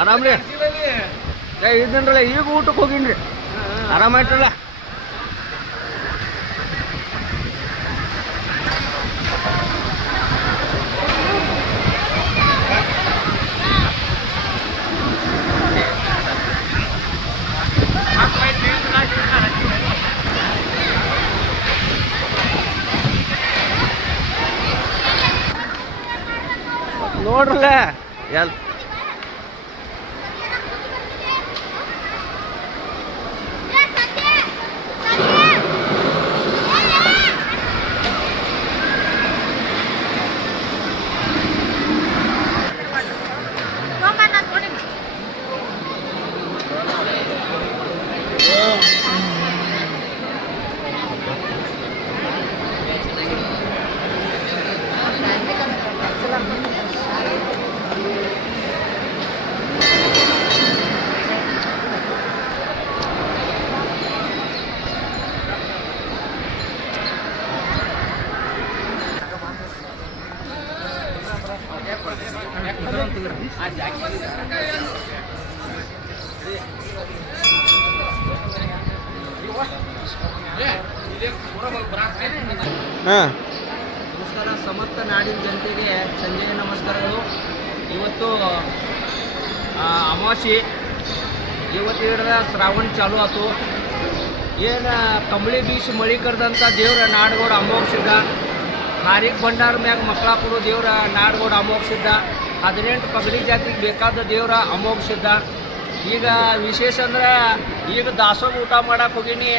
ಆರಾಮ್ ರೀ ಇದ್ದೀನ್ರಲ್ಲ ಈಗ ಊಟಕ್ಕೆ ಹೋಗಿನ್ರಿ ಆರಾಮಾಯ್ತಲ್ಲ ನೋಡ್ರಲ್ಲ ಎಲ್ ನಮಸ್ಕಾರ ಸಮಸ್ತ ನಾಡಿನ ಜನತೆಗೆ ಸಂಜೆಯ ನಮಸ್ಕಾರಗಳು. ಇವತ್ತು ಅಮಾವಾಸ್ಯೆ, ಇವತ್ತು ಹಿಡಿದ ಶ್ರಾವಣ ಚಾಲು ಆಯ್ತು. ಏನು ಕಂಬಳಿ ಬೀಸಿ ಮಳಿ ಕರೆದಂಥ ದೇವ್ರ ನಾಡಗೌಡ ಅಮೋಘಸಿದ್ದ, ಹಾರಿಕ್ ಭಂಡಾರ ಮ್ಯಾಗ ಮಕ್ಕಳ ಕೊಡೋ ದೇವ್ರ ನಾಡಗೌಡ ಅಮೋಘಸಿದ್ದ, 18 ಪಗಡಿ ಜಾತಿಗೆ ಬೇಕಾದ ದೇವ್ರ ಅಮೋಘಸಿದ್ದ. ಈಗ ವಿಶೇಷ ಅಂದ್ರೆ ಈಗ ದಾಸೋಗ ಊಟ ಮಾಡಕ್ಕೆ ಹೋಗೀನಿ.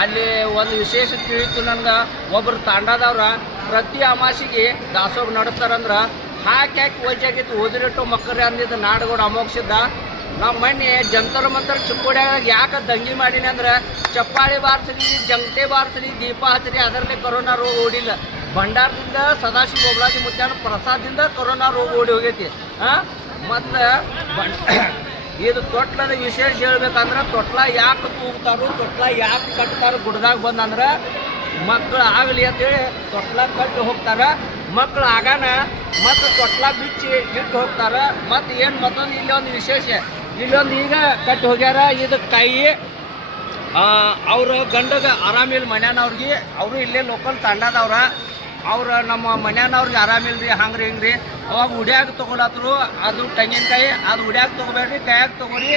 ಅಲ್ಲಿ ಒಂದು ವಿಶೇಷ ತಿಳಿತು ನನಗೆ. ಒಬ್ಬರು ತಾಂಡದವ್ರ ಪ್ರತಿ ಅಮಾಸಿಗೆ ದಾಸೋಗ ನಡೆಸ್ತಾರಂದ್ರೆ ಹಾಕಿ ವಜ್ಜಾಗಿತ್ತು ಓದಿರಿಟ್ಟು ಮಕ್ಕಳು ಅಂದಿದ್ದು ನಾಡಗೌಡ ಅಮೋಘಸಿದ್ದ. ನಾವು ಮೊನ್ನೆ ಜಂತರ್ ಮಂತರ್ ಚಿಕ್ಕೋಡ್ಯಾಗ ಯಾಕೆ ದಂಗೆ ಮಾಡೀನಿ ಅಂದ್ರೆ ಚಪ್ಪಾಳಿ ಬಾರಿಸ್ರಿ, ಜಂಗಟೆ ಬಾರಿಸ್ರಿ, ದೀಪ ಹಚ್ಚಿರಿ, ಅದರಲ್ಲಿ ಕೊರೋನಾ ರೋಗ ಓಡಿಲ್ಲ. ಭಂಡಾರದಿಂದ ಸದಾಶಿವ ಬೊಬ್ಲಾದಿ ಮುತ್ಯಾನ ಪ್ರಸಾದದಿಂದ ಕೊರೋನಾ ರೋಗ ಓಡಿ ಹೋಗೈತಿ. ಮತ್ತು ಇದು ತೊಟ್ಲದ ವಿಶೇಷ ಹೇಳ್ಬೇಕಂದ್ರೆ ತೊಟ್ಲ ಯಾಕೆ ತೂಗ್ತಾರೋ, ತೊಟ್ಲ ಯಾಕೆ ಕಟ್ತಾರೋ ಗುಡ್ದಾಗ ಬಂದಂದ್ರೆ ಮಕ್ಕಳು ಆಗಲಿ ಅಂತೇಳಿ ತೊಟ್ಲ ಕಟ್ಟಿ ಹೋಗ್ತಾರೆ. ಮಕ್ಕಳು ಆಗಾನ ಮತ್ತು ತೊಟ್ಲ ಬಿಚ್ಚಿ ಇಟ್ಟು ಹೋಗ್ತಾರೆ. ಮತ್ತು ಏನು ಮತ್ತೊಂದು ಇಲ್ಲೊಂದು ವಿಶೇಷ, ಇಲ್ಲೊಂದು ಈಗ ಕಟ್ಟಿ ಹೋಗ್ಯಾರ. ಇದು ಕೈ ಅವ್ರ ಗಂಡಗೆ ಆರಾಮಿಲ್ಲ ಮನ್ಯಾನವ್ರಿಗೆ, ಅವರು ಇಲ್ಲೇ ಲೋಕಲ್ ತಾಂಡದವ್ರ. ಅವ್ರು ನಮ್ಮ ಮನ್ಯಾನವ್ರಿಗೆ ಆರಾಮಿಲ್ರಿ, ಹಂಗ್ರಿ ಹಿಂಗ್ರಿ. ಅವಾಗ ಉಡ್ಯಾಗ ತೊಗೊಳತ್ರು. ಅದು ತೆಂಗಿನಕಾಯಿ ಅದು ಉಡ್ಯಾಗ ತೊಗೋಬೇಡ್ರಿ, ಕೈಯಾಗ ತೊಗೋರಿ.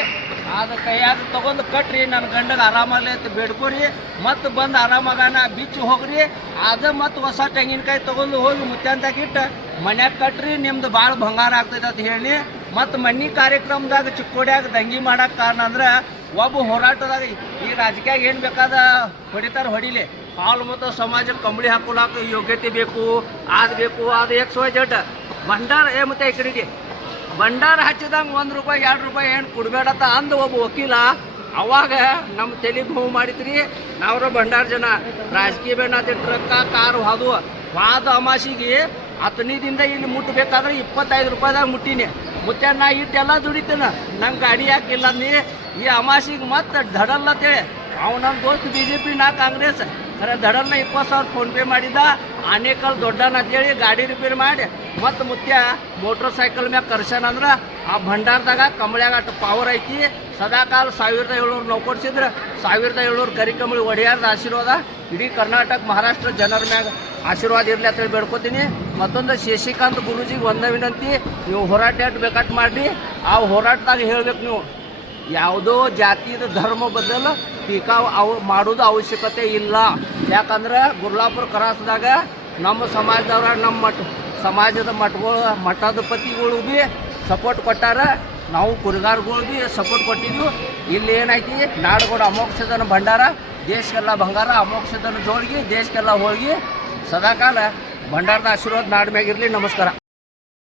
ಅದು ಕೈಯಾಗ ತೊಗೊಂಡು ಕಟ್ರಿ, ನನ್ನ ಗಂಡಗೆ ಆರಾಮಲ್ಲಿ ಅಂತ ಬೇಡ್ಕೊರಿ. ಮತ್ತು ಬಂದು ಆರಾಮಾಗಾನ ಬಿಚ್ಚಿ ಹೋಗ್ರಿ. ಅದು ಮತ್ತು ಹೊಸ ತೆಂಗಿನಕಾಯಿ ತೊಗೊಂಡು ಹೋಗಿ ಮುತ್ಯಾಂತಾಗಿಟ್ಟು ಮನ್ಯಾಗ ಕಟ್ರಿ, ನಿಮ್ದು ಭಾಳ ಬಂಗಾರ ಆಗ್ತೈತೆ ಅಂತ ಹೇಳಿ. ಮತ್ತು ಮನೆ ಕಾರ್ಯಕ್ರಮದಾಗ ಚಿಕ್ಕೋಡ್ಯಾಗ ದಂಗೆ ಮಾಡೋಕ್ಕೆ ಕಾರಣ ಅಂದ್ರೆ ಒಬ್ಬ ಹೋರಾಟದಾಗ ಈ ರಾಜಕೀಯ ಏನು ಬೇಕಾದ ಹೊಡಿತಾರೆ ಹೊಡಿಲಿ, ಹಾಲು ಮತ್ತು ಸಮಾಜಕ್ಕೆ ಕಂಬಳಿ ಹಾಕೊಳ್ಳೋಕೆ ಯೋಗ್ಯತೆ ಬೇಕು, ಅದು XYZ ಭಂಡಾರ ಮತ್ತು ಈ ಕಡೆಗೆ ಭಂಡಾರ ಹಚ್ಚಿದಂಗೆ 1 ರೂಪಾಯಿ 2 ರೂಪಾಯಿ ಏನು ಕೊಡಬೇಡತ್ತ ಅಂದು ಒಬ್ಬ ವಕೀಲ. ಅವಾಗ ನಮ್ಮ ತೆಲಿಗೆ ನೋವು ಮಾಡಿದ್ರಿ. ನಾವ್ರ ಭಂಡಾರ ಜನ ರಾಜಕೀಯ ಬೇಡ ಟ್ರಕ್ಕ ಕಾರು ವಾದ ಅಮಾಸಿಗೆ ಹತ್ತನೇದಿಂದ ಇಲ್ಲಿ ಮುಟ್ಟಬೇಕಾದ್ರೆ 25 ರೂಪಾಯಿದಾಗ ಮುಟ್ಟೀನಿ. ಮುತ್ಯ ನಾ ಇಟ್ಟೆಲ್ಲ ದುಡಿತೇನೆ, ನಂಗೆ ಗಾಡಿ ಯಾಕಿಲ್ಲ ನೀ ಈ ಅಮಾಸಿಗೆ ಮತ್ತೆ ಧಡಲ್ಲ ಅಂತೇಳಿ ಅವ್ ನಮ್ಮ ದೋಸ್ತ್ BJP ನಾ ಕಾಂಗ್ರೆಸ್ ಖರೆ ಧಡಲ್ನ 20,000 ಫೋನ್ಪೇ ಮಾಡಿದ್ದ. ಆನೇಕಲ್ ದೊಡ್ಡನ ಅಂತೇಳಿ ಗಾಡಿ ರಿಪೇರಿ ಮಾಡಿ ಮತ್ತು ಮುತ್ಯ ಮೋಟ್ರ್ ಸೈಕಲ್ ಮ್ಯಾಗ ಕರ್ಸನಂದ್ರೆ ಆ ಭಂಡಾರದಾಗ ಕಂಬಳ್ಯಾಗ ಅಷ್ಟು ಪವರ್ ಐತಿ. ಸದಾಕಾಲ 1700 ನಾವು ಕೊಡ್ಸಿದ್ರೆ 1700 ಕರಿಕಂಬಳಿ ಒಡೆಯಾರ್ದ ಆಶೀರ್ವಾದ ಇಡೀ ಕರ್ನಾಟಕ ಮಹಾರಾಷ್ಟ್ರ ಜನರ ಮ್ಯಾಗ ಆಶೀರ್ವಾದ ಇರಲಿ ಅಂತೇಳಿ ಬೇಡ್ಕೊತೀನಿ. ಮತ್ತೊಂದು ಶಶಿಕಾಂತ್ ಗುರೂಜಿಗೆ ಒಂದೇ ವಿನಂತಿ, ನೀವು ಹೋರಾಟ ಎಷ್ಟು ಬೇಕಾಟ್ ಮಾಡಿರಿ. ಆ ಹೋರಾಟದಾಗ ಹೇಳ್ಬೇಕು, ನೀವು ಯಾವುದೋ ಜಾತಿದ ಧರ್ಮ ಬದಲು ಟೀಕಾ ಮಾಡೋದು ಅವಶ್ಯಕತೆ ಇಲ್ಲ. ಯಾಕಂದ್ರೆ ಗುರ್ಲಾಪುರ ಕ್ರಾಸ್ದಾಗ ನಮ್ಮ ಸಮಾಜದವ್ರ ನಮ್ಮ ಸಮಾಜದ ಮಠಾಧಿಪತಿಗಳು ಭೀ ಸಪೋರ್ಟ್ ಕೊಟ್ಟಾರ, ನಾವು ಕುರಿಗಾರಗಳು ಭೀ ಸಪೋರ್ಟ್ ಕೊಟ್ಟಿದ್ವಿ. ಇಲ್ಲಿ ಏನೈತಿ, ನಾಡಗೌಡ ಅಮೋಘಸಿದ್ದನ ಭಂಡಾರ, ದೇಶಕ್ಕೆಲ್ಲ ಬಂಗಾರ, ಅಮೋಘಸಿದ್ದನ ಜೋಳಿಗೆ, ದೇಶಕ್ಕೆಲ್ಲ ಹೋಳಿಗೆ. ಸದಾಕಾಲ ಭಂಡಾರದ ಆಶೀರ್ವಾದ ನಾಡ ಮ್ಯಾಗಿರಲಿ. ನಮಸ್ಕಾರ.